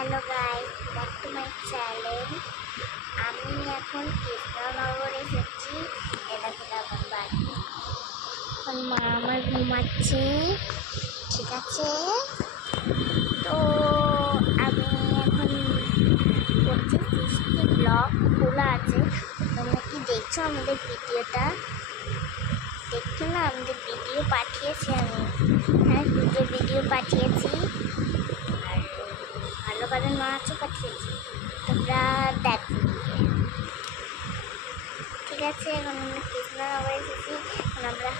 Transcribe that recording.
Hello guys, back to my channel. আমি এখন কৃষ্ণনগর এসেছি। এটা আমার বাড়ি। এখন মা আমার ঘুমাচ্ছে, ঠিক আছে। তো আমি এখন করছি কৃষ্টি ব্লগ খোলা আছে। তোমরা কি দেখছো আমাদের ভিডিওটা? দেখছো না? আমাদের ভিডিও পাঠিয়েছি আমি। হ্যাঁ, দুটো ভিডিও পাঠিয়েছি আর ভালো ভালো নাচও পাঠিয়েছি। তোমরা দেখো, ঠিক আছে। এখন আমরা কৃষ্ণনগর এসেছি। এখন আমরা